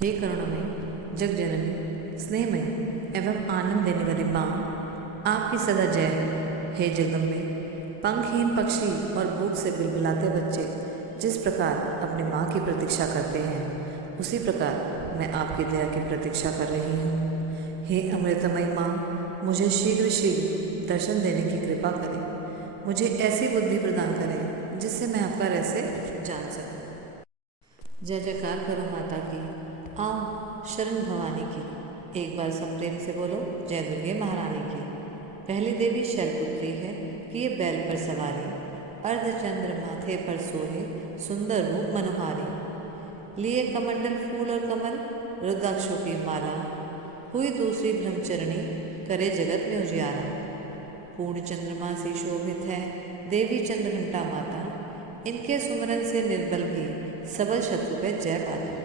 हे करुणामयी, जगजननी, स्नेहमय एवं आनंद देने वाली माँ, आपकी सदा जय है। हे जगदम्बे, पंखहीन पक्षी और भूख से बिलबिलाते बच्चे जिस प्रकार अपनी माँ की प्रतीक्षा करते हैं, उसी प्रकार मैं आपकी दया की प्रतीक्षा कर रही हूँ। हे अमृतमयी माँ, मुझे शीघ्र शीघ्र दर्शन देने की कृपा करें। मुझे ऐसी बुद्धि प्रदान करें जिससे मैं आपका रहस्य जान सकूं। जय जयकार करो माता की, आओ शरण भवानी की। एक बार सब प्रेम से बोलो, जय दुर्गे महारानी की। पहली देवी शैलपुत्री है कि ये बैल पर सवारी, अर्धचंद्र माथे पर सोहे, सुंदर रूप मनोहारी। लिए कमंडल फूल और कमल, रुद्राक्षों की माला, हुई दूसरी ब्रह्मचरणी, करे जगत में उजियारा। पूर्ण चंद्रमा से शोभित है देवी चंद्रघंटा माता, इनके सुमरन से निर्बल भी सबल शत्रु पे जय पाता।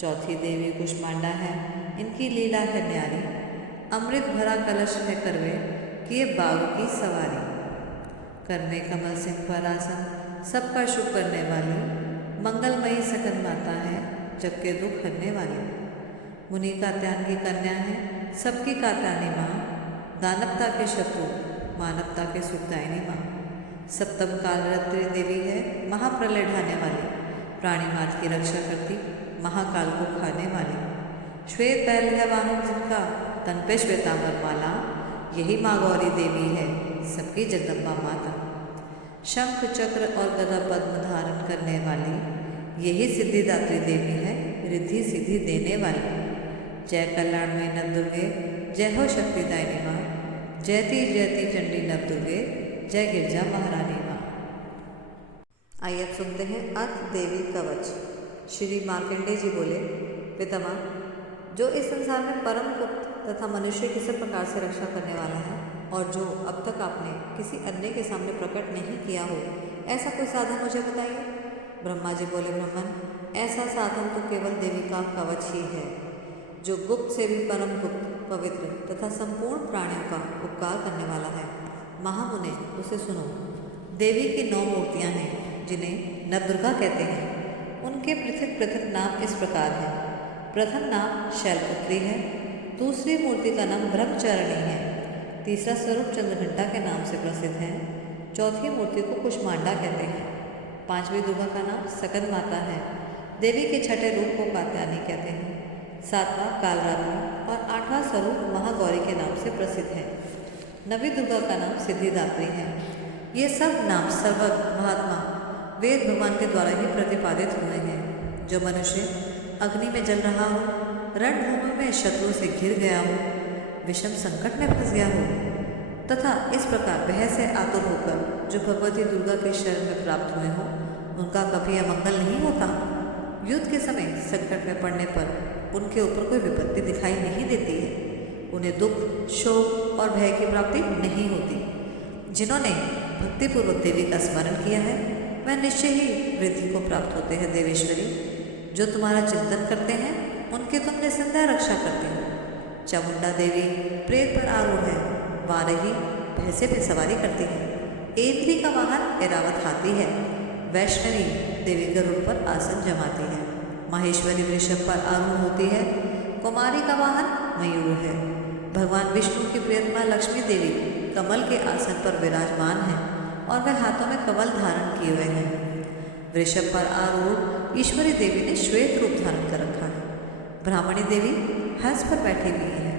चौथी देवी कुष्मांडा है, इनकी लीला है न्यारी, अमृत भरा कलश है करवे, किए बाग की सवारी। करने कमल सिंह पर आसन, सबका शुभ करने वाली, मंगलमयी सकन माता है, जबके दुख हरने वाली। मुनि कात्यायन की कन्या है, सबकी कात्यायनी माँ, दानवता के शत्रु मानवता के सुखदायिनी माँ। सप्तम कालरात्रि देवी है, महाप्रलय ढाने वाली, प्राणी मात्र की रक्षा करती, महाकाल को खाने वाली। श्वेत बैल है वाहन जिनका, तन पे श्वेतांबर माला, यही माँ गौरी देवी है, सबकी जगदम्बा माता। शंख चक्र और गदा पद्म धारण करने वाली, यही सिद्धिदात्री देवी है, रिद्धि सिद्धि देने वाली। जय कल्याणमयी नव दुर्गे, जय हो शक्तिदायिनी माँ, जयति जयति चंडी नव दुर्गे, जय गिरजा महारानी माँ। आइए अब सुनते हैं अर्थ देवी कवच। श्री मार्कंडेय जी बोले, पितामह, जो इस संसार में परम गुप्त तथा मनुष्य की सब प्रकार से रक्षा करने वाला है, और जो अब तक आपने किसी अन्य के सामने प्रकट नहीं किया हो, ऐसा कोई साधन मुझे बताइए। ब्रह्मा जी बोले, ब्राह्मण, ऐसा साधन तो केवल देवी का कवच ही है, जो गुप्त से भी परम गुप्त, पवित्र तथा संपूर्ण प्राणियों का उपकार करने वाला है। महामुने, उसे सुनो। देवी की 9 मूर्तियां हैं, जिन्हें नवदुर्गा कहते हैं। उनके पृथक पृथक नाम इस प्रकार हैं। प्रथम नाम शैलपुत्री है, दूसरी मूर्ति का नाम ब्रह्मचारिणी है, तीसरा स्वरूप चंद्रघंटा के नाम से प्रसिद्ध है, चौथी मूर्ति को कुष्मांडा कहते हैं, पांचवी दुर्गा का नाम सकन माता है, देवी के छठे रूप को कात्यायनी कहते हैं, सातवां कालरात्रि और आठवां स्वरूप महागौरी के नाम से प्रसिद्ध है, नवी दुर्गा का नाम सिद्धिदात्री है। ये सब नाम सर्वज्ञ महात्मा वेद भगवान के द्वारा ही प्रतिपादित हुए हैं। जो मनुष्य अग्नि में जल रहा हो, रणभूमि में शत्रु से घिर गया हो, विषम संकट में फंस गया हो, तथा इस प्रकार भय से आतुर होकर जो भगवती दुर्गा के शरण में प्राप्त हुए हों, उनका कभी अमंगल नहीं होता। युद्ध के समय संकट में पड़ने पर उनके ऊपर कोई विपत्ति दिखाई नहीं देती है, उन्हें दुख, शोक और भय की प्राप्ति नहीं होती। जिन्होंने भक्तिपूर्वक देवी का स्मरण किया है, वह निश्चय ही वृद्धि को प्राप्त होते हैं। देवेश्वरी, जो तुम्हारा चिंतन करते हैं, उनकी तुम निसंदेह रक्षा करती हो। चामुंडा देवी प्रेत पर आरूढ़ है, वारही भैंसे पे सवारी करती है, ऐन्द्री का वाहन ऐरावत हाथी है, वैष्णवी देवी गरुड़ पर आसन जमाती है, माहेश्वरी वृषभ पर आरूढ़ होती है, कुमारी का वाहन मयूर है। भगवान विष्णु की प्रियतमा लक्ष्मी देवी कमल के आसन पर विराजमान है और वह हाथों में कमल धारण किए हुए हैं। वृषभ पर आरूढ़ ईश्वरी देवी ने श्वेत रूप धारण कर रखा है। ब्राह्मणी देवी हंस पर बैठी हुई है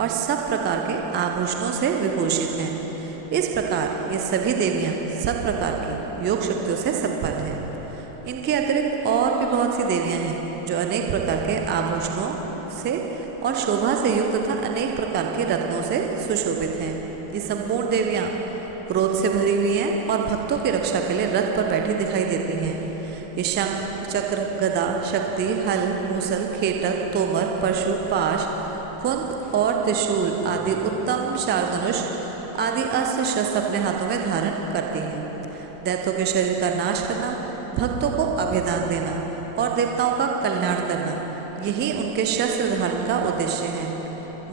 और सब प्रकार के आभूषणों से विभूषित हैं। इस प्रकार ये सभी देवियां सब प्रकार की योग शक्तियों से संपन्न हैं। इनके अतिरिक्त और भी बहुत सी देवियां हैं जो अनेक प्रकार के आभूषणों से और शोभा से युक्त तथा अनेक प्रकार के रत्नों से सुशोभित हैं। ये संपूर्ण देवियां क्रोध से भरी हुई हैं और भक्तों की रक्षा के लिए रथ पर बैठी दिखाई देती हैं। ये शंख, चक्र, गदा, शक्ति, हल, मूसल, खेटक, तोमर, परशु, पाश, कुंद और त्रिशूल आदि उत्तम शार्दनुष आदि अस्त्र शस्त्र अपने हाथों में धारण करती हैं। दैत्यों के शरीर का नाश करना, भक्तों को अभयदान देना और देवताओं का कल्याण करना, यही उनके शस्त्र धारण का उद्देश्य है।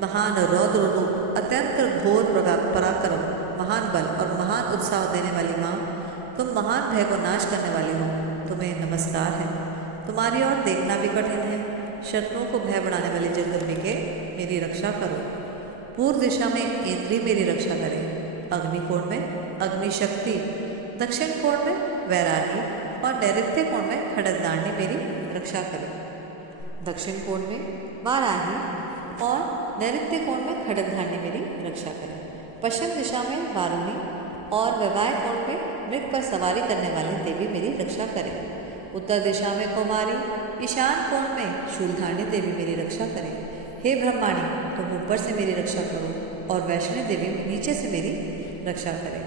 महान रौद्र रूप, अत्यंत घोर पराक्रम, महान बल और महान उत्साह देने वाली माँ, तुम महान भय को नाश करने वाली हो, तुम्हें नमस्कार है। तुम्हारी ओर देखना भी कठिन है, शत्रुओं को भय बढ़ाने वाली जगदम्बे के मेरी रक्षा करो। पूर्व दिशा में इंद्री मेरी रक्षा करे। अग्निकोण में अग्नि शक्ति, दक्षिण कोण में वैरागी और नैऋत्य कोण में खड्गदारिणी मेरी रक्षा करे। दक्षिण कोण में वाराही और नैऋत्य कोण में खड्गधारिणी मेरी रक्षा करे। पश्चिम दिशा में वारुणी और वैवाहिक कोण में मृग पर सवारी करने वाली देवी मेरी रक्षा करे। उत्तर दिशा में कुमारी, ईशान कोण में शूलधारिणी देवी मेरी रक्षा करे। हे ब्रह्माणी, तुम ऊपर से मेरी रक्षा करो और वैष्णवी देवी नीचे से मेरी रक्षा करे।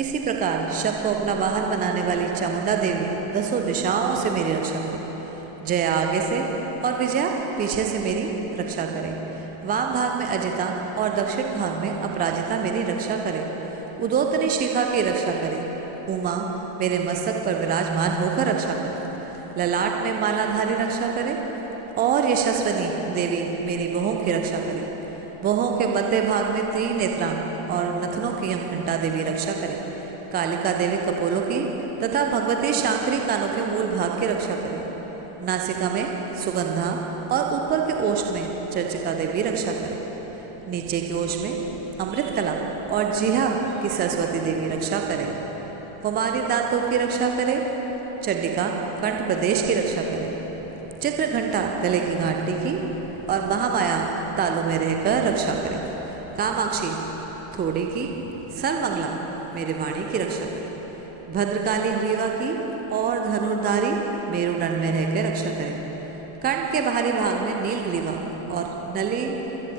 इसी प्रकार शव को अपना वाहन बनाने वाली चामुंडा देवी 10 दिशाओं से मेरी रक्षा करे। जया आगे से और विजया पीछे से मेरी रक्षा करे। वाम भाग में अजिता और दक्षिण भाग में अपराजिता मेरी रक्षा करे। उदोतनी शिखा की रक्षा करे। उमा मेरे मस्तक पर विराजमान होकर रक्षा करे। ललाट में मालाधारी रक्षा करे और यशस्वनी देवी मेरी बहों की रक्षा करे। बहों के मध्य भाग में त्रिनेत्रा और नथनों की यमघंटा देवी रक्षा करे। कालिका देवी कपोलों की तथा भगवती शांकरी कानों के मूल भाग की रक्षा करे। नासिका में सुगंधा और ऊपर के ओष्ठ में चर्चिका देवी रक्षा करे। नीचे के ओष्ठ में अमृत कला और जिहा की सरस्वती देवी रक्षा करे। कुमारी दांतों की रक्षा करे। चंडिका कंठ प्रदेश की रक्षा करे। चित्र घंटा गले की घाटी की और महामाया तालू में रहकर रक्षा करे। कामाक्षी थोड़ी की, सर्वमंगला मेरे वाणी की रक्षा करे। भद्रकाली ग्रीवा की और धनुर्धारी मेरुदंड में रहकर रक्षा करें। कंठ के बाहरी भाग में नीलग्रीवा और नली,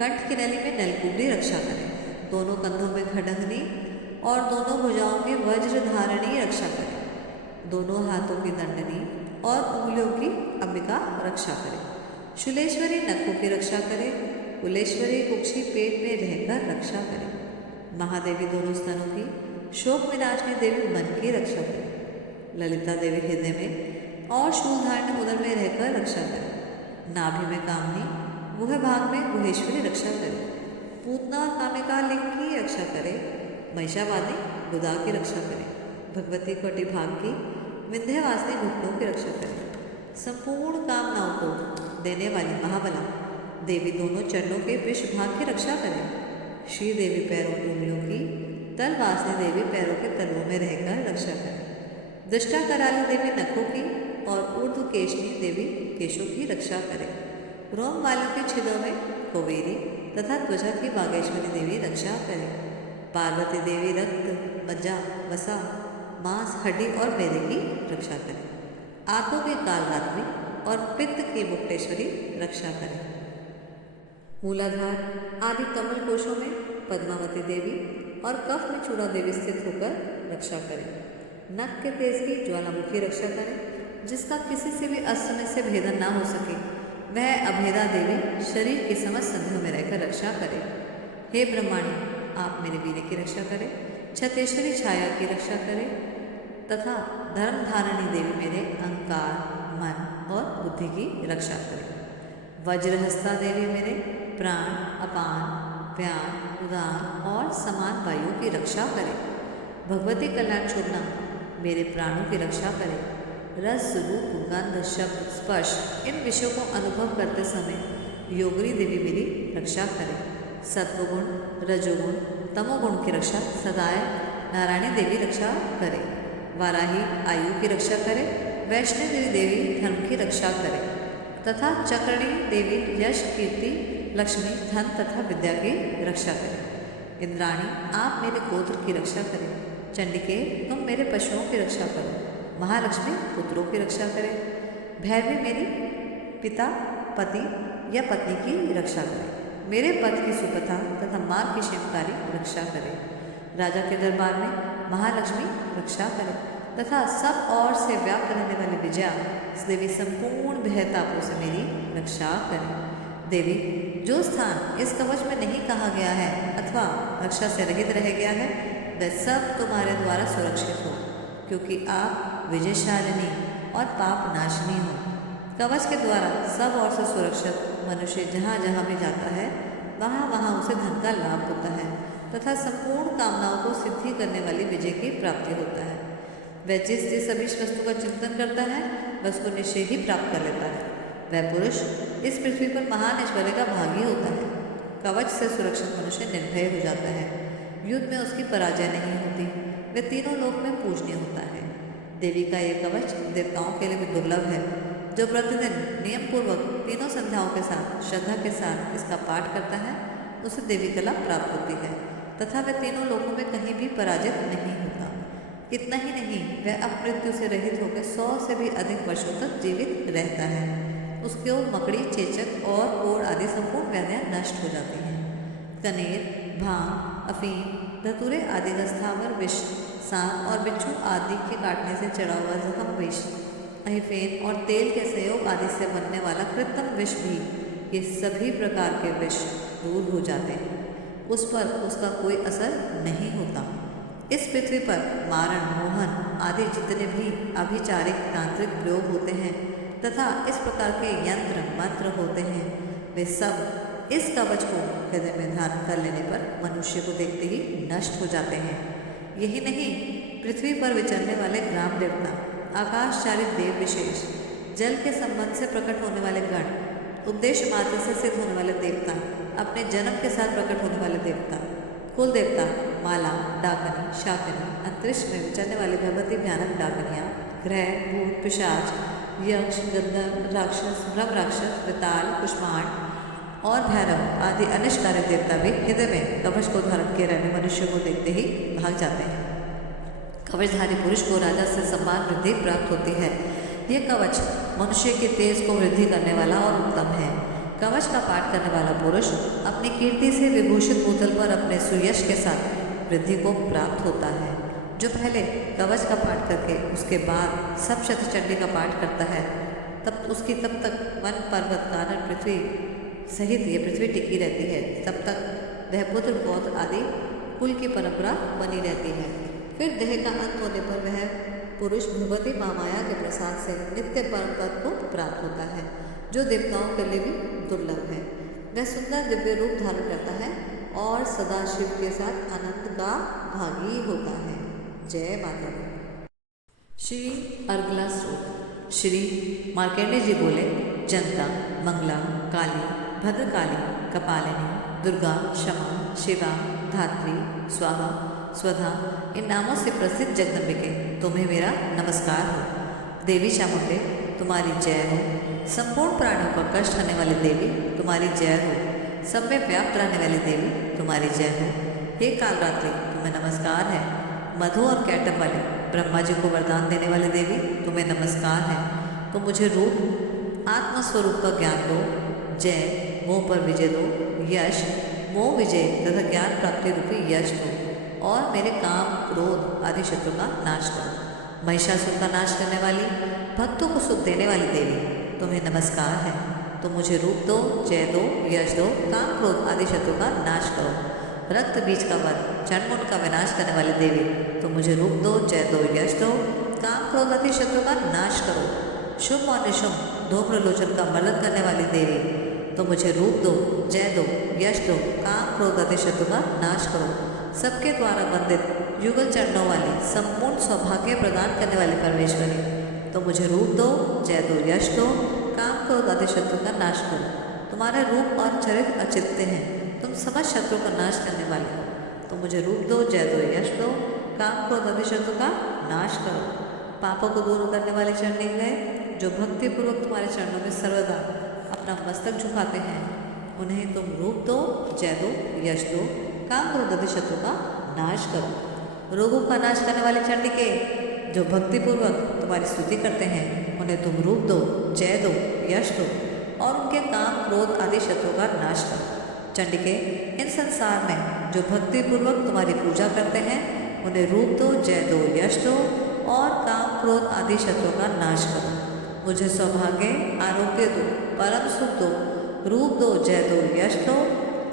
कंठ की नली में नलकूबरी रक्षा करें। दोनों कंधों में खड्गनी और दोनों भुजाओं में वज्रधारणी रक्षा करें। दोनों हाथों की दंडनी और उंगलियों की अंबिका रक्षा करें। शूलेश्वरी नखों की रक्षा करे। कुलेश्वरी कुक्षी पेट में रहकर रक्षा करे। महादेवी दोनों स्तनों की, शोक विनाशनी देवी मन की रक्षा करे। ललिता देवी हृदय में और शूलधारिणी उदर में रहकर रक्षा करे। नाभि में कामनी, गुह भाग में गुहेश्वरी रक्षा करे। पूतना और कामिका लिंग की रक्षा करे। महिषावादी गुदा की रक्षा करे। भगवती कोटि भाग की, विंध्यवासिनी घुटनों की रक्षा करे। संपूर्ण कामनाओं को देने वाली महाबला देवी दोनों चरणों के पृष्ठ भाग की रक्षा करे। श्री देवी पैरों की उंगलियों की, तलवासिनी देवी पैरों के तलवों में रहकर रक्षा करे। दृष्टा कराली देवी नखों की और ऊर्ध्व केशनी देवी केशों की रक्षा करे। रोम वालों के छिदों में कोवेरी तथा त्वचा की बागेश्वरी देवी रक्षा करे। पार्वती देवी रक्त, मज्जा, वसा, मांस, हड्डी और मेदे की रक्षा करे। आंतों की कालरात्रि और पित्त की मुक्तेश्वरी रक्षा करे। मूलाधार आदि कमल कोशों में पद्मावती देवी और कफ में चूड़ा देवी स्थित होकर रक्षा करे। नख के तेज की ज्वालामुखी रक्षा करे। जिसका किसी से भी असमय से भेदन ना हो सके, वह अभेदा देवी शरीर की समस्त संधियों में रहकर रक्षा करे। हे ब्रह्माणी, आप मेरे वीर्य की रक्षा करें। छतेश्वरी छाया की रक्षा करें तथा धर्म धारणी देवी मेरे अहंकार, मन और बुद्धि की रक्षा करें। वज्रहस्ता देवी मेरे प्राण, अपान, व्यान, उदान और समान वायु की रक्षा करें। भगवती कल्याण शोभना मेरे प्राणों की रक्षा करें। रस, रूप, गंध, शब्द, स्पर्श इन विषयों को अनुभव करते समय योगिनी देवी मेरी रक्षा करें। सत्वगुण, रजोगुण, तमोगुण की रक्षा सदाय नारायणी देवी रक्षा करे। वाराही आयु की रक्षा करे। वैष्णवी देवी धर्म की रक्षा करे तथा चक्रणी देवी यश, कीर्ति, लक्ष्मी, धन तथा विद्या की रक्षा करे। इंद्राणी आप मेरे गोत्र की रक्षा करें। चंडिके तुम मेरे पशुओं की रक्षा करो। महालक्ष्मी पुत्रों की रक्षा करे। भैरवी मेरी पिता, पति या पत्नी की रक्षा करे। मेरे पद की सुपथा तथा मार्ग की क्षेमकारी रक्षा करे। राजा के दरबार में महालक्ष्मी रक्षा करे तथा सब ओर से व्याप्त रहने वाली विजया देवी संपूर्ण भयतापों से मेरी रक्षा करे। देवी जो स्थान इस कवच में नहीं कहा गया है अथवा रक्षा से रहित रह गया है, वह सब तुम्हारे द्वारा सुरक्षित हो, क्योंकि आप विजयशालिनी और पाप नाशिनी हो। कवच के द्वारा सब ओर से सुरक्षित मनुष्य जहाँ जहाँ भी जाता है वहाँ वहाँ उसे धन का लाभ होता है तथा संपूर्ण कामनाओं को सिद्धि करने वाली विजय की प्राप्ति होता है। वह जिस जिस अभीष्ट वस्तु का चिंतन करता है वह उसको निश्चय ही प्राप्त कर लेता है। वह पुरुष इस पृथ्वी पर महान ऐश्वर्य का भागी होता है। कवच से सुरक्षित मनुष्य निर्भय हो जाता है, युद्ध में उसकी पराजय नहीं होती, वह तीनों लोक में पूजनीय होता है। देवी का यह कवच देवताओं के लिए भी दुर्लभ है। जो प्रतिदिन नियम पूर्वक तीनों संध्याओं के साथ श्रद्धा के साथ इसका पाठ करता है, उसे देवी कला प्राप्त होती है तथा वह तीनों लोकों में कहीं भी पराजित नहीं होता। इतना ही नहीं, वह अपमृत्यु से रहित होकर 100 से भी अधिक वर्षों तक जीवित रहता है। उसको मकड़ी, चेचक और कोढ़ आदि संपूर्ण व्याधियाँ नष्ट हो जाती हैं। कनेर, भांग, अफीम, धतूरे आदि का स्थावर विष, सांप और बिच्छू आदि के काटने से चढ़ा हुआ जख्म विष, अहिफेन और तेल के संयोग आदि से बनने वाला कृत्रिम विष भी, ये सभी प्रकार के विष दूर हो जाते हैं, उस पर उसका कोई असर नहीं होता। इस पृथ्वी पर मारण, मोहन आदि जितने भी अभिचारिक तांत्रिक प्रयोग होते हैं तथा इस प्रकार के यंत्र मंत्र होते हैं, वे सब इस कवच को हृदय में धारण कर लेने पर मनुष्य को देखते ही नष्ट हो जाते हैं। यही नहीं, पृथ्वी पर विचरने वाले ग्राम देवता, आकाशचारित देव विशेष, जल के संबंध से प्रकट होने वाले गण, उपदेश मात्र से सिद्ध होने वाले देवता, अपने जन्म के साथ प्रकट होने वाले देवता, कुल देवता, माला, डाकनी, शाकनी, अंतरिक्ष में विचरने वाली भगवती भयानक डाकनियाँ, ग्रह, भूत, पिशाच, यक्ष, गंधर्व, राक्षस, ब्रह्म राक्षस, विताल, कुष्मांड और भैरव आदि अनिष्टकारी देवता भी हृदय में कवच को धारण किए रहने मनुष्य को देखते ही भाग जाते हैं। कवचधारी पुरुष को राजा से सम्मान वृद्धि प्राप्त होती है। यह कवच मनुष्य के तेज को वृद्धि करने वाला और उत्तम है। कवच का पाठ करने वाला पुरुष अपनी कीर्ति से विभूषित भूतल पर अपने सुयश के साथ वृद्धि को प्राप्त होता है। जो पहले कवच का पाठ करके उसके बाद सप्तशती का पाठ करता है, तब उसकी तब तक वन, पर्वत, कानन, पृथ्वी सहित ये पृथ्वी टिकी रहती है। तब तक वह पुत्र, पौत्र आदि कुल की परंपरा बनी रहती है। फिर देह का अंत होने पर वह पुरुष भगवती महामाया के प्रसाद से नित्य परम पद को प्राप्त होता है, जो देवताओं के लिए भी दुर्लभ है। वह सुंदर दिव्य रूप धारण करता है और सदा शिव के साथ आनंद का भागी होता है। जय माता दी। श्री अर्गला स्रोत। श्री मार्कंडेय जी बोले, जनता, मंगला, काली, भद्रकाली, कपालिनी, दुर्गा, क्षमा, शिवा, धात्री, स्वाहा, स्वधा इन नामों से प्रसिद्ध जगदम्बिके, तुम्हें मेरा नमस्कार हो। देवी चामुंडे, तुम्हारी जय हो। संपूर्ण प्राणियों का कष्ट होने वाली देवी, तुम्हारी जय हो। सब में व्याप्त रहने वाली देवी, तुम्हारी जय हो। हे कालरात्रि, तुम्हें नमस्कार है। मधु और कैटब वाले ब्रह्मा जी को वरदान देने वाली देवी, तुम्हें नमस्कार है। तो मुझे रूप आत्मस्वरूप का ज्ञान दो। जय, मोह पर विजय दो। यश, मोह विजय तथा ज्ञान प्राप्ति रूपी यश दो और मेरे काम, क्रोध आदि शत्रु का नाश करो। महिषासुर का नाश करने वाली, भक्तों को सुख देने वाली देवी, तुम्हें नमस्कार है। तो मुझे रूप दो, जय दो, यश दो, काम, क्रोध आदि शत्रु का नाश करो। रक्त बीज का वध, जन्मों का विनाश करने वाली देवी, तो मुझे रूप दो, जय दो, यश दो, काम, क्रोध आदि शत्रु का नाश करो। शुभ और निशुभ, धूम्रलोचन का मर्दन करने वाली देवी, तो मुझे रूप दो, जय दो, यश दो, काम, क्रोध आदि शत्रु का नाश करो। सबके द्वारा वंदित युगल चरणों वाली, संपूर्ण सौभाग्य प्रदान करने वाली परमेश्वरी, तो मुझे रूप दो, जय दो, यश दो, काम, क्रोध आदि शत्रु का नाश करो। तुम्हारे रूप और चरित्र अचित्य हैं, तुम समस्त शत्रु का नाश करने वाले हो। तो मुझे रूप दो, जय दो, यश दो, काम, क्रोध आदि शत्रु का नाश करो। पापों को दूर करने वाले चरण गए, जो भक्तिपूर्वक तुम्हारे चरणों में सर्वदा अपना मस्तक झुकाते हैं, उन्हें तुम रूप दो, जय दो, यश दो, काम, क्रोध आदि शत्रु का नाश करो। रोगों का नाश करने वाले चंडिके, जो भक्तिपूर्वक तुम्हारी स्तुति करते हैं, उन्हें तुम रूप दो, जय दो, यश दो और उनके काम, क्रोध आदि शत्रु का नाश करो। चंडिके, इन संसार में जो भक्तिपूर्वक तुम्हारी पूजा करते हैं, उन्हें रूप दो, जय दो, यश दो और काम, क्रोध आदि शत्रु का नाश करो। मुझे सौभाग्य, आरोग्य दो, परम सुख दो, रूप दो, जय दो, यश दो,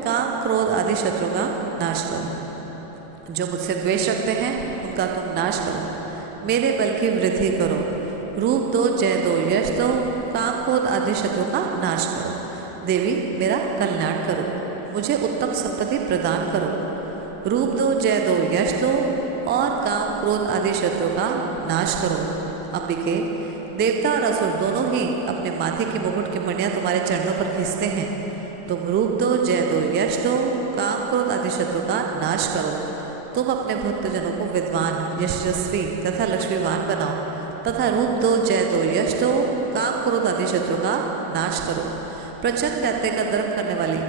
काम, क्रोध आदि शत्रु का नाश करो। जो मुझसे द्वेष रखते हैं, उनका तुम नाश करो। मेरे बल की वृद्धि करो। रूप दो, जय दो, यश दो, काम, क्रोध आदि शत्रु का नाश करो। देवी, मेरा कल्याण करो। मुझे उत्तम संपत्ति प्रदान करो। रूप दो, जय दो, यश दो और काम, क्रोध आदि शत्रु का नाश करो। अंबिके, देवता और असुर दोनों ही अपने माथे के मुकुट की मणियाँ तुम्हारे चरणों पर घिसते हैं। तुम रूप दो, जय दो, यश दो, काम क्रोध आदि शत्रु का नाश करो। तुम अपने भक्तजनों को विद्वान, यशस्वी तथा लक्ष्मीवान बनाओ तथा रूप दो, जय दो, यश दो, काम क्रोध आदि शत्रु का नाश करो। प्रचंड दैत्य का दर्प करने वाली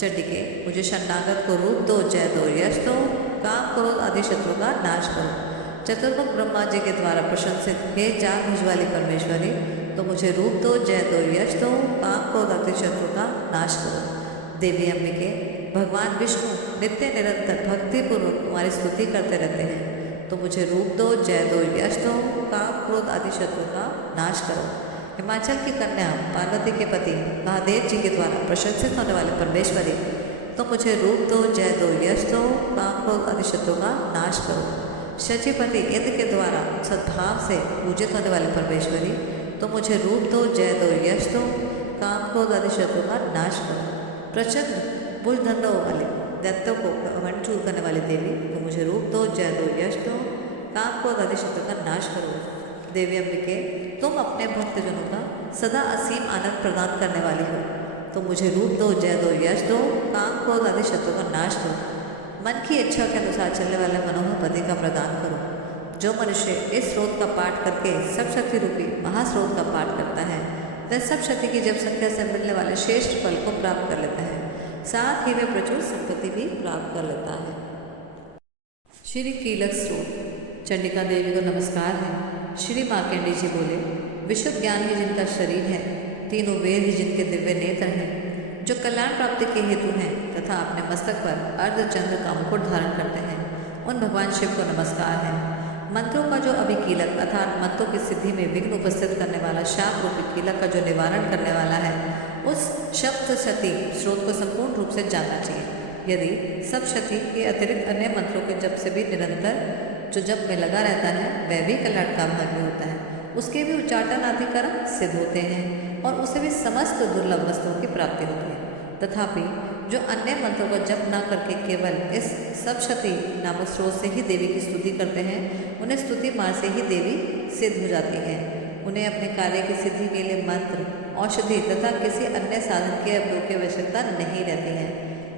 चंडिके, मुझे शरणागत को रूप दो, जय दो, यश दो, काम क्रोध आदि शत्रु का नाश करो। चतुर्मुख ब्रह्मा जी के द्वारा प्रशंसित हे जाग भुज वाली परमेश्वरी, तो मुझे रूप दो, जय दो, यश दो, काम क्रोध आदि शत्रु का नाश करो। देवी अंबिके, भगवान विष्णु नित्य निरंतर भक्तिपूर्वक तुम्हारी स्तुति करते रहते हैं, तो मुझे रूप दो, जय दो, यश दो, काम क्रोध आदि शत्रु का नाश करो। हिमाचल की कन्या पार्वती के पति महादेव जी के द्वारा प्रशंसित होने वाले परमेश्वरी, तो मुझे रूप दो, जय दो, यश दो, काम क्रोध आदि शत्रु का नाश करो। शचीपति इंद्र के द्वारा सद्भाव से पूजित होने वाले परमेश्वरी, तो मुझे रूप दो, जय दो, यश दो, काम क्रोध आदि शत्रु का नाश करो। प्रचंड भुजदंडों वाले दैत्यों को घमंड करने वाली देवी, तो मुझे रूप दो, जय दो, यश दो, काम क्रोध आदि शत्रु का नाश करो। देवी अंबिके, तुम अपने भक्तजनों का सदा असीम आनंद प्रदान करने वाली हो, तो मुझे रूप दो, जय दो, यश दो, काम क्रोध आदि शत्रु का नाश करो। मन की इच्छा के अनुसार चलने वाले मनोहर पति का प्रदान करो। जो मनुष्य इस स्रोत का पाठ करके सब शक्ति रूपी महास्रोत का पाठ करता है, वह सब शक्ति की जब संख्या से मिलने वाले श्रेष्ठ फल को प्राप्त कर लेता है, साथ ही वह प्रचुर संपत्ति भी प्राप्त कर लेता है। श्री कीलक स्रोत। चंडिका देवी को नमस्कार है। श्री मार्कंडेय जी बोले, विशुद्ध ज्ञान ही जिनका शरीर है, तीनों वेद ही जिनके दिव्य नेत्र हैं, जो कल्याण प्राप्ति के हेतु हैं तथा अपने मस्तक पर अर्धचंद्र का मुकुट धारण करते हैं, उन भगवान शिव को नमस्कार है। मंत्रों का जो अभिकीलक अर्थात मंत्रों की सिद्धि में विघ्न उपस्थित करने वाला शाप रूपी कीलक का जो निवारण करने वाला है, उस सप्तशती स्रोत को संपूर्ण रूप से जानना चाहिए। यदि सप्तशती के अतिरिक्त अन्य मंत्रों के जप से भी निरंतर जो जप में लगा रहता है, वह भी कल्याण का भागी होता है। उसके भी उच्चाटन आदि कर्म सिद्ध होते हैं और उसे भी समस्त दुर्लभ वस्तुओं की प्राप्ति होती है। तथापि जो अन्य मंत्रों का जप न करके केवल इस सप्तशती नामक स्रोत से ही देवी की स्तुति करते हैं, उन्हें स्तुति मार्ग से ही देवी सिद्ध हो जाती है। उन्हें अपने कार्य की सिद्धि के लिए मंत्र, औषधि तथा किसी अन्य साधन के उपयोग की आवश्यकता नहीं रहती है।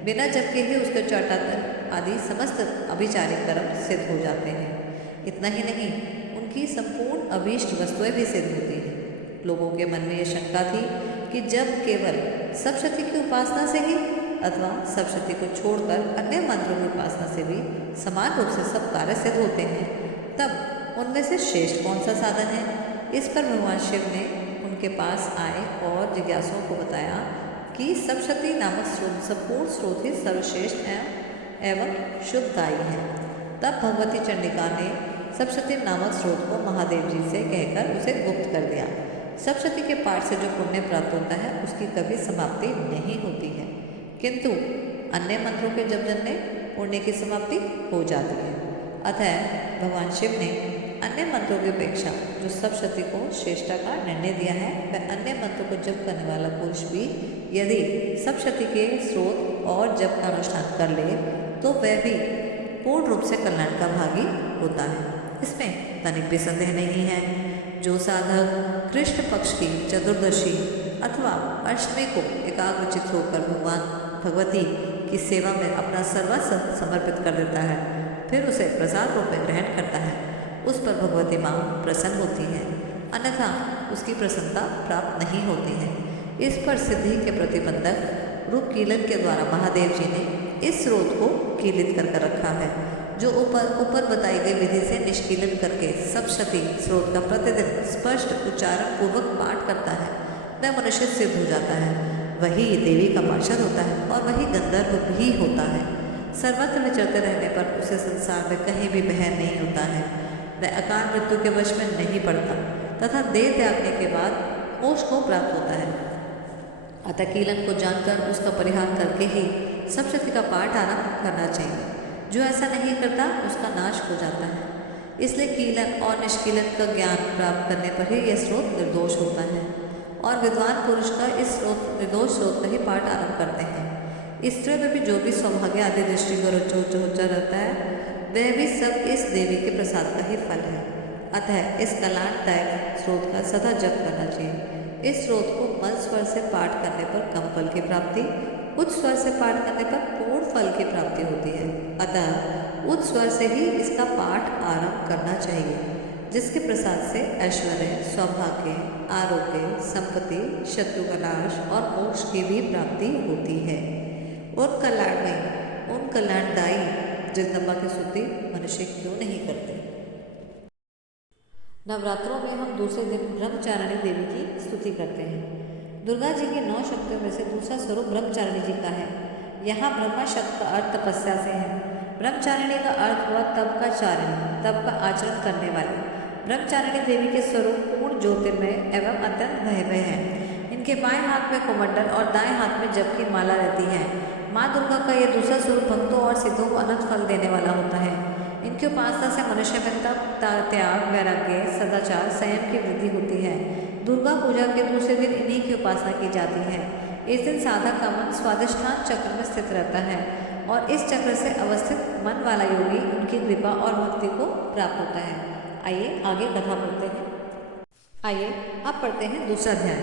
बिना जप के ही उसके उच्चाटन आदि समस्त अभिचारिक कर्म सिद्ध हो जाते हैं। इतना ही नहीं, उनकी संपूर्ण अभीष्ट वस्तुएं भी सिद्ध होती हैं। लोगों के मन में यह शंका थी कि जब केवल सप्तशती की उपासना से ही अथवा सप्तशती को छोड़कर अन्य मंत्रों की उपासना से भी समान रूप से सब कार्य सिद्ध होते हैं, तब उनमें से श्रेष्ठ कौन सा साधन है? इस पर भगवान शिव ने उनके पास आए और जिज्ञासुओं को बताया कि सप्तशती नामक संपूर्ण स्रोत ही सर्वश्रेष्ठ एवं शुद्धदायी है। तब भगवती चंडिका ने सप्तशती नामक स्रोत को महादेव जी से कहकर उसे गुप्त कर दिया। सप्तशती के पाठ से जो पुण्य प्राप्त होता है, उसकी कभी समाप्ति नहीं होती है, किंतु अन्य मंत्रों के जप जन्य पुण्य की समाप्ति हो जाती है। अतः भगवान शिव ने अन्य मंत्रों की अपेक्षा जो सप्तशती को श्रेष्ठता का निर्णय दिया है, वह अन्य मंत्रों को जप करने वाला पुरुष भी यदि सप्तशती के स्रोत और जप का अनुष्ठान कर ले, तो वह भी पूर्ण रूप से कल्याण का भागी होता है। इसमें तनिक भी संदेह नहीं है। जो साधक कृष्ण पक्ष की चतुर्दशी अथवा अष्टमी को एकाग्रचित होकर भगवान भगवती की सेवा में अपना सर्वस्व समर्पित कर देता है, फिर उसे प्रसाद रूप में ग्रहण करता है, उस पर भगवती माँ प्रसन्न होती है, अन्यथा उसकी प्रसन्नता प्राप्त नहीं होती है। इस पर सिद्धि के प्रतिबंधक रूप कीलन के द्वारा महादेव जी ने इस स्रोत को कीलित कर रखा है। जो ऊपर बताई गई विधि से निष्कीलन करके सप्तशती स्रोत का प्रतिदिन स्पष्ट उच्चारण पूर्वक पाठ करता है, वह मनुष्य सिद्ध हो जाता है। वही देवी का पार्षद होता है और वही गंधर्व भी होता है। सर्वत्र विचरते रहने पर उसे संसार में कहीं भी भय नहीं होता है। वह अकाल मृत्यु के वश में नहीं पड़ता तथा देह त्यागने के बाद मोक्ष को प्राप्त होता है। अतः कीलन को जानकर उसका परिहार करके ही सप्तशती का पाठ आरंभ करना चाहिए। जो ऐसा नहीं करता उसका नाश हो जाता है। इसलिए कीलन और निष्कीलन का ज्ञान प्राप्त करने पर ही यह स्रोत निर्दोष होता है और विद्वान पुरुष का इस स्रोत निर्दोष स्रोत का ही पाठ आरंभ करते हैं। स्त्रियों में भी जो भी सौभाग्य आदि दृष्टि को जो रहता है, वह भी सब इस देवी के प्रसाद का ही फल है। अतः इस कल्याणदायक स्रोत का सदा जप करना चाहिए। इस स्रोत को मध्य स्वर से पाठ करने पर कम फल की प्राप्ति, उच्च स्वर से पाठ करने पर पूर्ण फल की प्राप्ति होती है। अतः उच्च स्वर से ही इसका पाठ आरंभ करना चाहिए, जिसके प्रसाद से ऐश्वर्य, सौभाग्य, आरोग्य, संपत्ति, शत्रु का नाश और मोक्ष की भी प्राप्ति होती है। उन कल्याणदायी जगदम्बा की स्तुति मनुष्य क्यों नहीं करते। नवरात्रों में हम दूसरे दिन ब्रह्मचारिणी देवी की स्तुति करते हैं। दुर्गा जी की 9 शक्तियों में से दूसरा स्वरूप ब्रह्मचारिणी जी का है। यहाँ ब्रह्मा शब्द का अर्थ तपस्या से है। ब्रह्मचारिणी का अर्थ हुआ तप का चारिणी, तप का आचरण करने वाली। ब्रह्मचारिणी देवी के स्वरूप पूर्ण ज्योतिर्मय एवं अत्यंत भयभय है। इनके बाएं हाथ में कुमंडल और दाएं हाथ में जप की माला रहती है। माँ दुर्गा का यह दूसरा स्वरूप भक्तों और सिद्धों को अनंत फल देने वाला होता है। इनकी उपासना से मनुष्य में तप, त्याग, वैराग्य, सदाचार, संयम की वृद्धि होती है। दुर्गा पूजा के दूसरे दिन इन्हीं की उपासना की जाती है। इस दिन साधक का मन स्वाधिष्ठान चक्र में स्थित रहता है और इस चक्र से अवस्थित मन वाला योगी उनकी कृपा और भक्ति को प्राप्त होता है। आइए आगे कथा पढ़ते हैं। आइए अब पढ़ते हैं दूसरा अध्याय,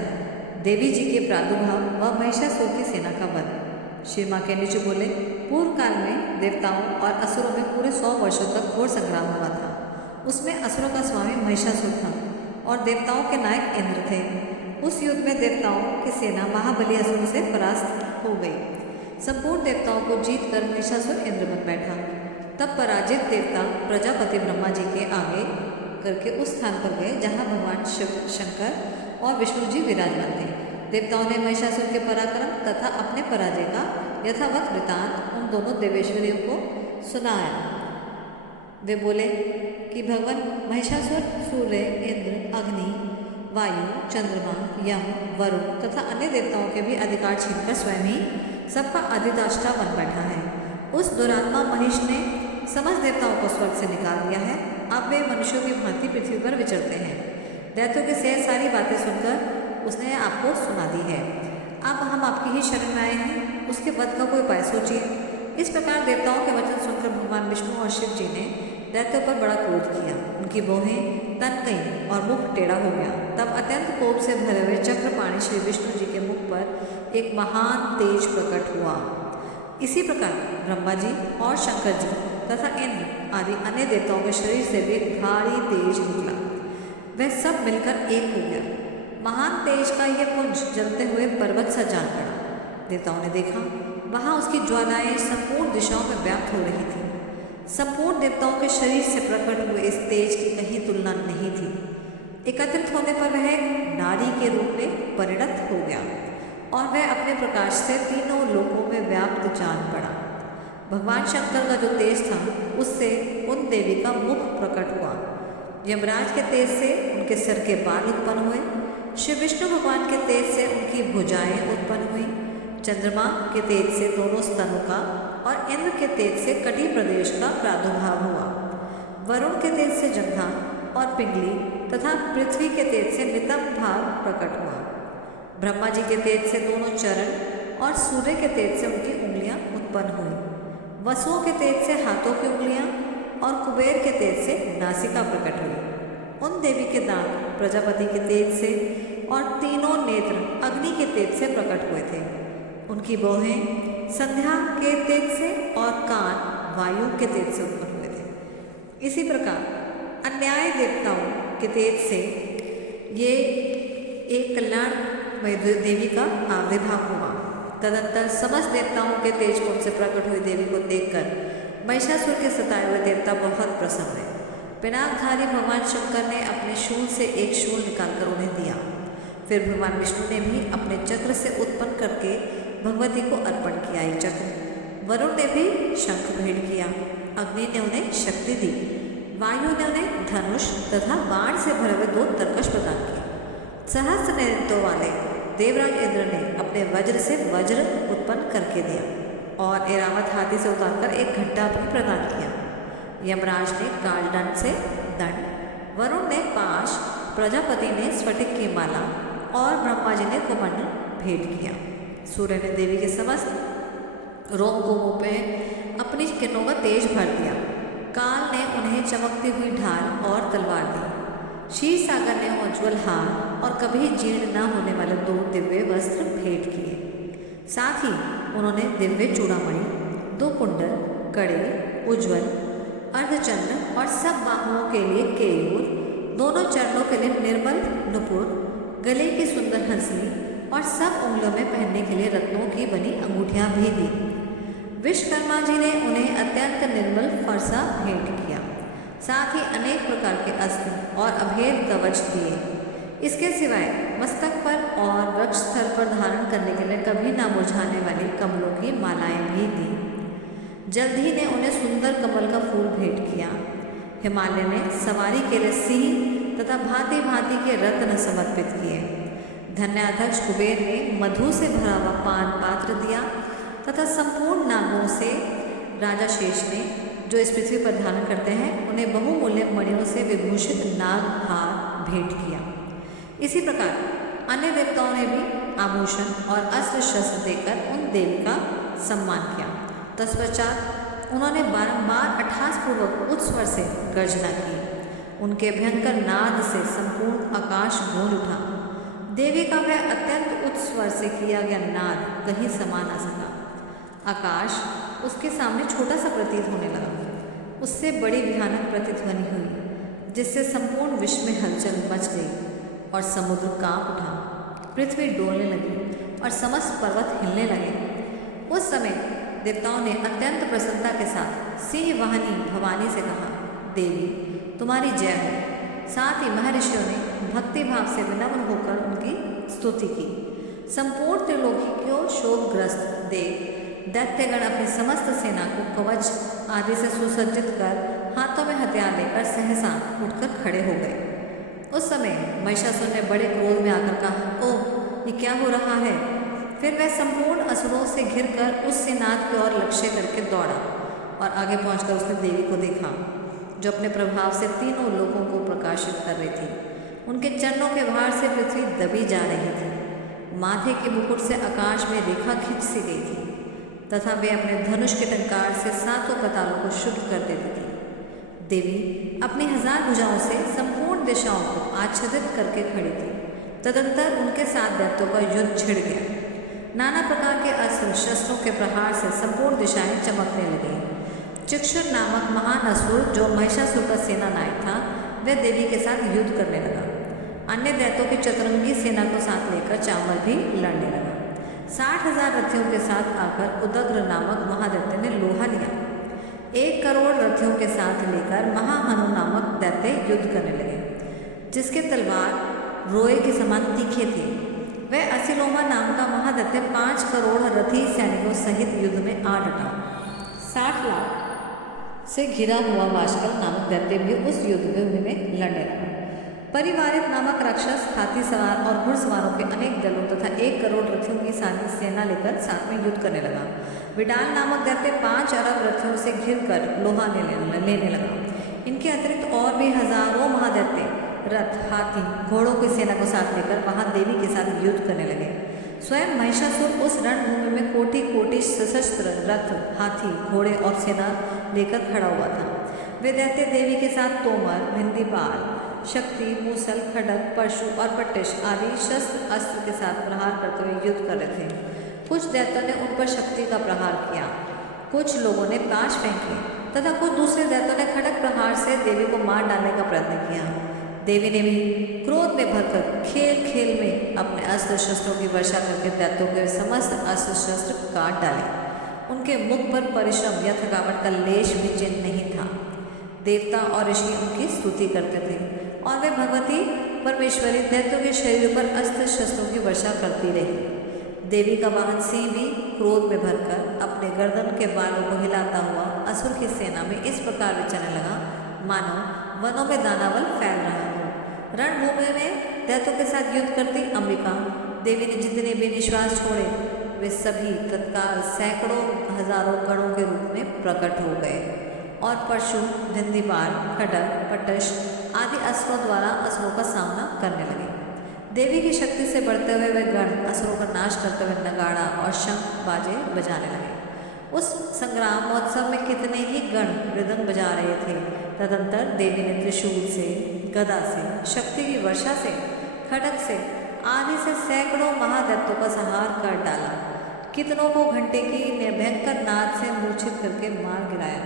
देवी जी के प्रादुर्भाव व महिषासुर की सेना का वध। श्री माँ के नीचे बोले, पूर्व काल में देवताओं और असुरों में पूरे 100 वर्षों तक घोर संग्राम हुआ था। उसमें असुरों का स्वामी महिषासुर था और देवताओं के नायक इंद्र थे। उस युद्ध में देवताओं की सेना महाबली असुरों से परास्त हो गई। संपूर्ण देवताओं को जीत कर महिषासुर इंद्र बन बैठा। तब पराजित देवता प्रजापति ब्रह्मा जी के आगे करके उस स्थान पर गए जहाँ भगवान शिव, शंकर और विष्णु जी विराजमान थे। देवताओं ने महिषासुर के पराक्रम तथा अपने पराजय का यथावत वृतांत उन दोनों देवेश्वरियों को सुनाया। वे बोले कि भगवान महिषासुर सूर्य, इंद्र, अग्नि, वायु, चंद्रमा, यम, वरुण तथा अन्य देवताओं के भी अधिकार छीनकर स्वयं ही सबका अधिष्ठाता बन बैठा है। उस दुरात्मा महिष ने समस्त देवताओं को स्वर्ग से निकाल दिया है। अब वे मनुष्यों की भांति पृथ्वी पर विचरते हैं। दैत्यों की से सारी बातें सुनकर उसने आपको सुना दी है। अब हम आपकी ही शरण में आए हैं, उसके वध का कोई उपाय सोचिए। इस प्रकार देवताओं के वचन सुनकर भगवान विष्णु और शिव जी ने दैत्यों पर बड़ा क्रोध किया। उनकी भौहें तन गईं और मुख टेढ़ा हो गया। तब अत्यंत कोप से भरे हुए चक्रपाणी श्री विष्णु जी के मुख पर एक महान तेज प्रकट हुआ। इसी प्रकार ब्रह्मा जी और शंकर जी तथा इंद्र आदि अन्य देवताओं के शरीर से भी एक भारी तेज निकला। वह सब मिलकर एक हो गया। महान तेज का यह पुंज जलते हुए पर्वत सा जान पड़ा। देवताओं ने देखा, वहाँ उसकी ज्वालाएं संपूर्ण दिशाओं में व्याप्त हो रही थी। संपूर्ण देवताओं के शरीर से प्रकट हुए इस तेज की कहीं तुलना नहीं थी। एकत्रित होने पर वह एक नारी के रूप में परिणत हो गया और वह अपने प्रकाश से तीनों लोकों में व्याप्त जान पड़ा। भगवान शंकर का जो तेज था उससे उन देवी का मुख प्रकट हुआ। यमराज के तेज से उनके सिर के बाल उत्पन्न हुए। श्री विष्णु भगवान के तेज से उनकी भुजाएं उत्पन्न हुई। चंद्रमा के तेज से दोनों स्तनों का और इंद्र के तेज से कटी प्रदेश का प्रादुर्भाव हुआ। वरुण के तेज से जंघा और पिंगली तथा पृथ्वी के तेज से नितंब भाग प्रकट हुआ। ब्रह्मा जी के तेज से दोनों चरण और सूर्य के तेज से उनकी उंगलियां उत्पन्न हुई। वसुओं के तेज से हाथों की उंगलियां और कुबेर के तेज से नासिका प्रकट हुई। उन देवी के दांत प्रजापति के तेज से और तीनों नेत्र अग्नि के तेज से प्रकट हुए थे। उनकी भौहें संध्या के तेज से और कान वायु के तेज से उत्पन्न हुए थे। इसी प्रकार अन्याय देवताओं के तेज से ये एक कल्याणमय देवी का आविर्भाव हुआ। तदंतर समस्त देवताओं के तेज पुंज से प्रकट हुई देवी को देखकर महिषासुर के सताए हुए देवता बहुत प्रसन्न हुए। पिनाकधारी भगवान शंकर ने अपने शूल से एक शूल निकालकर उन्हें दिया। फिर भगवान विष्णु ने भी अपने चक्र से उत्पन्न करके भगवती को अर्पण किया एक चक्र। वरुण ने भी शंख भेंट किया। अग्नि ने उन्हें शक्ति दी। वायु ने उन्हें धनुष तथा बाण से भरे हुए 2 तरकश प्रदान किए। सहस्त्र नेत्रों वाले देवराज इंद्र ने अपने वज्र से वज्र उत्पन्न करके दिया और एरावत हाथी से उतारकर एक घंटा भी प्रदान किया। यमराज ने कालदंड से दंड, वरुण ने पाश, प्रजापति ने स्फटिक की माला और ब्रह्मा जी ने कुमंडल भेंट किया। सूर्य ने देवी के समस्त रोम गोमों में अपनी किरणों का तेज भर दिया। काल ने उन्हें चमकती हुई ढाल और तलवार दी। क्षीर सागर ने उज्ज्वल हार और कभी जीर्ण न होने वाले 2 दिव्य वस्त्र भेंट किए। साथ ही उन्होंने दिव्य चूड़ामणि, 2 कुंडल, कड़े, उज्ज्वल अर्धचंद्र और सब बाहुओं के लिए केयूर, दोनों चरणों के लिए निर्मल नुपुर, गले की सुंदर हंसली और सब उंगलियों में पहनने के लिए रत्नों की बनी अंगूठियां भी दी। विश्वकर्मा जी ने उन्हें अत्यंत निर्मल फरसा भेंट किया। साथ ही अनेक प्रकार के अस्त्र और अभेद कवच दिए। इसके सिवाय मस्तक पर और वृक्ष स्थल पर धारण करने के लिए कभी ना मुरझाने वाली कमलों की मालाएं भी दी। जल्द ही ने उन्हें सुंदर कमल का फूल भेंट किया। हिमालय ने सवारी के लिए सिंह तथा भांति भांति के रत्न समर्पित किए। धन्याध्यक्ष कुबेर ने मधु से भरा हुआ पान पात्र दिया तथा संपूर्ण नागों से राजा शेष ने, जो इस पृथ्वी पर धारण करते हैं, उन्हें बहुमूल्य मणियों से विभूषित नाग हार भेंट किया। इसी प्रकार अन्य देवताओं ने भी आभूषण और अस्त्र शस्त्र देकर उन देवी का सम्मान किया। तत्पश्चात उन्होंने बारंबार अट्टहासपूर्वक उच्च स्वर से गर्जना की। उनके भयंकर नाद से संपूर्ण आकाश गूंज उठा। देवी का वह अत्यंत उच्च स्वर से किया गया नाद कहीं समा न सका। आकाश उसके सामने छोटा सा प्रतीत होने लगा। उससे बड़ी भयानक प्रतिध्वनि हुई, जिससे संपूर्ण विश्व में हलचल मच गई और समुद्र कांप उठा। पृथ्वी डोलने लगी और समस्त पर्वत हिलने लगे। उस समय देवताओं ने अत्यंत प्रसन्नता के साथ सिंह वाहिनी भवानी से कहा, देवी तुम्हारी जय हो। साथ ही महर्षियों ने भक्ति भाव से विनम्र होकर उनकी स्तुति की। संपूर्ण त्रिलोकी को शोकग्रस्त देख दैत्यगण अपनी समस्त सेना को कवच आदि से सुसज्जित कर हाथों में हथियार लेकर सहसा उठकर खड़े हो गए। उस समय महिषासुर ने बड़े क्रोध में आकर कहा, ओह ये क्या हो रहा है। फिर वह संपूर्ण असुरों से घिरकर उस सिंहनाद की ओर लक्ष्य करके दौड़ा और आगे पहुंचकर उसने देवी को देखा, जो अपने प्रभाव से तीनों लोगों को प्रकाशित कर रही थी। उनके चरणों के भार से पृथ्वी दबी जा रही थी। माथे के मुकुट से आकाश में रेखा खिंच सी गई थी तथा वे अपने धनुष के टंकार से 7 पतालों को शुद्ध कर देती थी। देवी अपनी 1000 भुजाओं से संपूर्ण दिशाओं को आच्छादित करके खड़ी थी। तदंतर उनके 7 दैत्यों का युद्ध छिड़ गया। नाना प्रकार के अस्त्र शस्त्रों के प्रहार से संपूर्ण दिशाएं चमकने लगी। चिक्षुर नामक महान असुर, जो महिषासुर का सेना नायक था, वह देवी के साथ युद्ध करने लगा। अन्य दैत्यों की चतुरंगी सेना को साथ लेकर चावल भी लड़ने लगा। 60,000 रथियों के साथ आकर उदग्र नामक महादैत्य ने लोहा लिया। 1 करोड़ रथियों के साथ लेकर महाहनु नामक दैत्य युद्ध करने लगे, जिसके तलवार रोए के समान तीखे थे। वह असिलोमा नाम का महादैत्य 5 करोड़ रथी सैनिकों सहित युद्ध में आ डटा। 60 लाख से घिरा हुआ वाशकल नामक दैत्य भी उस युद्ध में लड़ने लगा। परिवारित नामक राक्षस हाथी सवार और घुड़सवारों के अनेक दलों तथा 1 करोड़ रथियों की सारी सेना लेकर साथ में युद्ध करने लगा। विडाल नामक दैत्य 5 अरब रथियों से घिरकर लोहा लेने लगा। इनके अतिरिक्त और भी हजारों महादैत्य रथ, हाथी, घोड़ों की सेना को साथ लेकर वहां देवी के साथ युद्ध करने लगे। स्वयं महिषासुर उस रणभूमि में कोटि कोटि सशस्त्र रथ, हाथी, घोड़े और सेना लेकर खड़ा हुआ था। वे दैत्य देवी के साथ तोमर, भिंदीपाल, शक्ति, मूसल, खड्ग, परशु और पट्टिश आदि शस्त्र अस्त्र के साथ प्रहार करते हुए युद्ध कर रहे थे। कुछ दैत्यों ने उन पर शक्ति का प्रहार किया, कुछ लोगों ने पाश फेंके तथा कुछ दूसरे दैत्यों ने खड्ग प्रहार से देवी को मार डालने का प्रयत्न किया। देवी ने भी क्रोध में भरकर खेल खेल में अपने अस्त्र शस्त्रों की वर्षा करके दैत्यों के समस्त अस्त्र शस्त्र काट डाले। उनके मुख पर परिश्रम या थकावट का लेश भी चिन्ह नहीं था। देवता और ऋषि उनकी स्तुति करते थे और वे भगवती परमेश्वरी दैत्यों के शरीर पर अस्त्र शस्त्रों की वर्षा करती रही। देवी का वाहन सिंह भी क्रोध में भरकर अपने गर्दन के बालों को हिलाता हुआ असुर की सेना में इस प्रकार विचरने लगा, मानो वनों में दानावल फैल रहा हो। रणभूमि में दैत्यों के साथ युद्ध करती अंबिका देवी ने जितने भी निश्वास छोड़े, वे सभी तत्काल सैकड़ों हजारों गणों के रूप में प्रकट हो गए और परशु, भिंदीपाल, खड्ग, पट्टिश आदि अस्त्रों द्वारा असुरों का सामना करने लगे। देवी की शक्ति से बढ़ते हुए वे गण असुरों का नाश करते हुए नगाड़ा और शंख बाजे बजाने लगे। उस संग्राम महोत्सव में कितने ही गण मृदंग बजा रहे थे। तदंतर देवी ने त्रिशूल से, गदा से, शक्ति की वर्षा से, खड्ग से, आदि से सैकड़ों महादैत्यों का संहार कर डाला। कितनों को घंटे की भयंकर नाद से मूर्छित करके मार गिराया।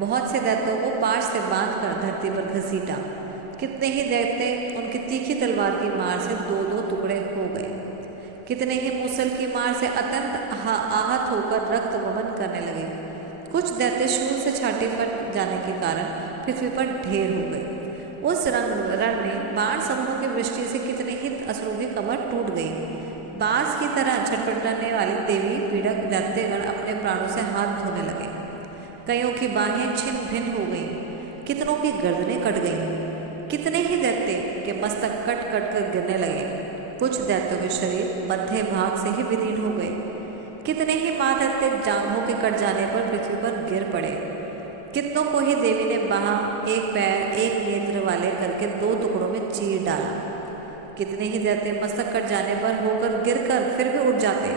बहुत से दैत्यों को पाश से बांधकर धरती पर घसीटा। कितने ही दैत्य उनकी तीखी तलवार की मार से दो दो टुकड़े हो गए। कितने ही मूसल की मार से अत्यंत आहत होकर रक्त वमन करने लगे। कुछ दैत्य शूल से छाती फट जाने के कारण पृथ्वी पर ढेर हो गए। उस रण में बाण समूह की वृष्टि से कितने ही असुरों की कमर टूट गई। बांस की तरह छटपटाने वाली देवी पीड़क दैत्यगण अपने प्राणों से हाथ धोने लगे। कईयों की बाहें छिन्न भिन्न हो गईं, कितनों की गर्दनें कट गईं। कितने ही दैत्य के मस्तक कट कट कर गिरने लगे। कुछ दैत्यों के शरीर मध्य भाग से ही विदीर्ण हो गए। कितने ही महादैत्य जांघों के कट जाने पर पृथ्वी पर गिर पड़े। कितनों को ही देवी ने बाह, एक पैर, एक नेत्र वाले करके दो टुकड़ों में चीर डाला। कितने ही दैत्य मस्तक कट जाने पर होकर गिरकर फिर भी उठ जाते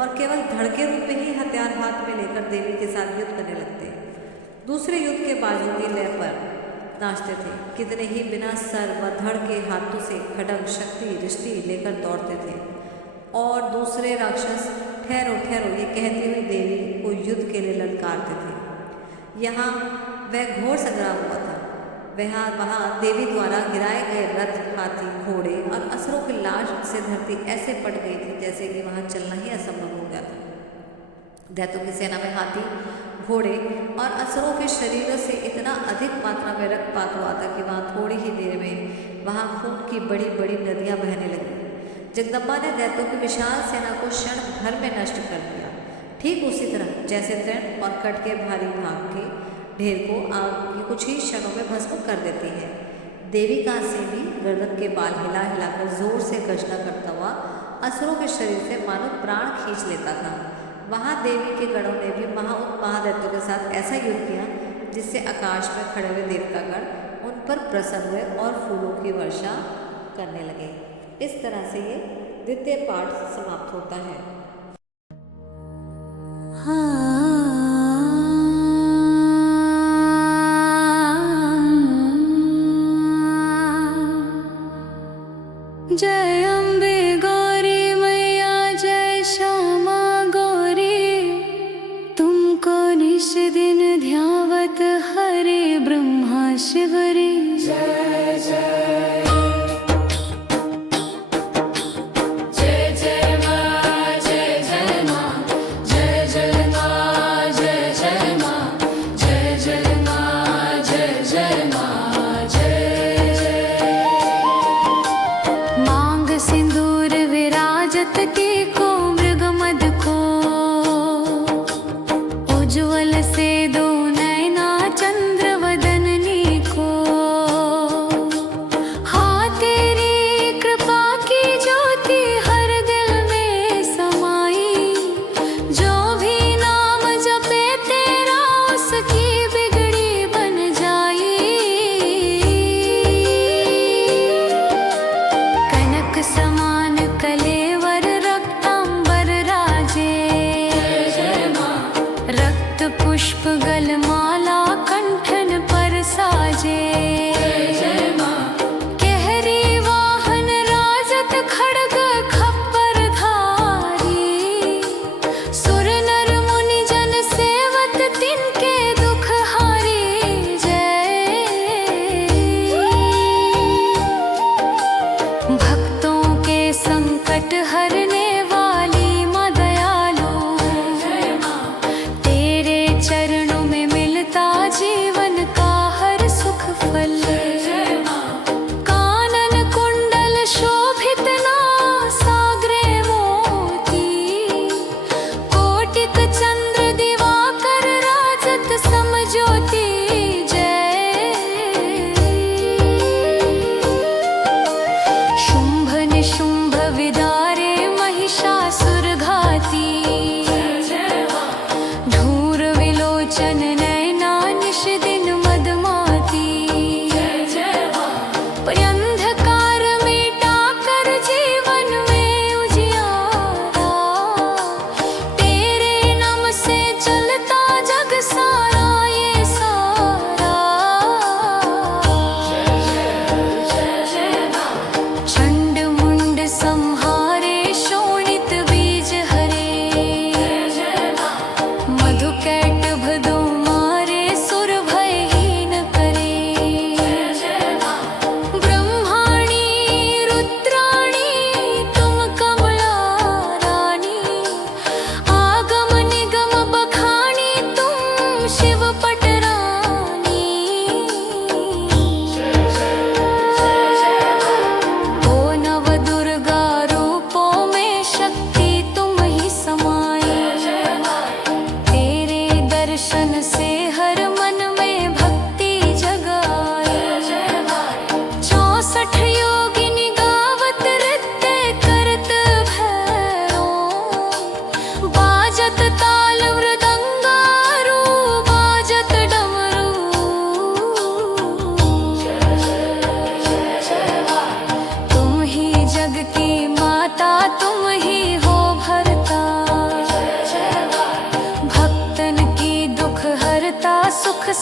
और केवल धड़ के रूप में ही हथियार हाथ में लेकर देवी के साथ युद्ध करने लगते। दूसरे युद्ध के बाजू की लय पर नाचते थे। कितने ही बिना सर व धड़ के हाथों से खड्ग, शक्ति, दृष्टि लेकर दौड़ते थे। और दूसरे राक्षस ठहरो ठहरो ये कहती हुई देवी को युद्ध के लिए ललकारते थे। यहाँ वह घोर संग्राम हुआ था। वहाँ देवी द्वारा गिराए गए रथ, हाथी, घोड़े और असुरों की लाश से धरती ऐसे पट गई थी जैसे कि वहाँ चलना ही असंभव हो गया था। दैत्यों की सेना में हाथी, घोड़े और असुरों के शरीरों से इतना अधिक मात्रा में रक्तपात हुआ था कि वहाँ थोड़ी ही देर में वहाँ खून की बड़ी बड़ी नदियाँ बहने लगी। जगदम्बा ने दैत्यों की विशाल सेना को क्षण भर में नष्ट कर दिया। ठीक उसी तरह जैसे तृण और कट के भारी भाग के ढेर को आग की कुछ ही क्षणों में भस्म कर देती है। देवी का सिंह भी गर्दन के बाल हिला हिलाकर जोर से गर्जना करता हुआ असुरों के शरीर से मानो प्राण खींच लेता था। वहाँ देवी के गणों ने भी महादैत्यों के साथ ऐसा युद्ध किया जिससे आकाश में खड़े हुए देवतागण उन पर प्रसन्न हुए और फूलों की वर्षा करने लगे। इस तरह से ये द्वितीय पाठ समाप्त होता है। जय अम्बे गौरी मैया, जय श्यामा गौरी, तुमको निश दिन ध्यावत हरे ब्रह्मा शिवरी। जय जय जय जय माँ, जय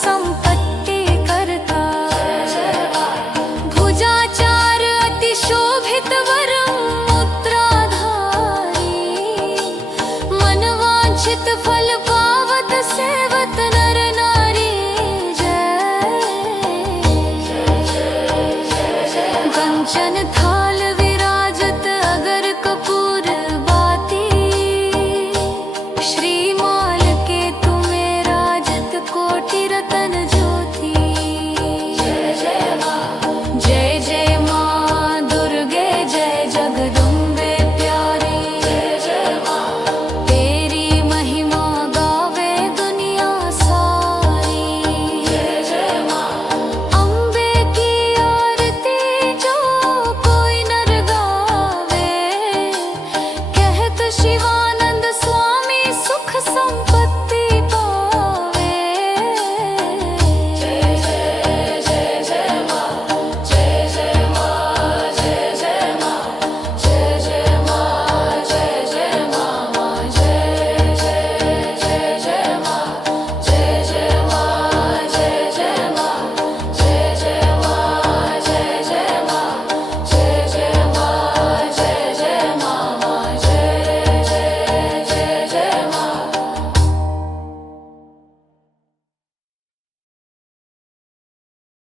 संपत्ति करता भुजाचार अति शोभित वरम मुद्राधारी मनवांछित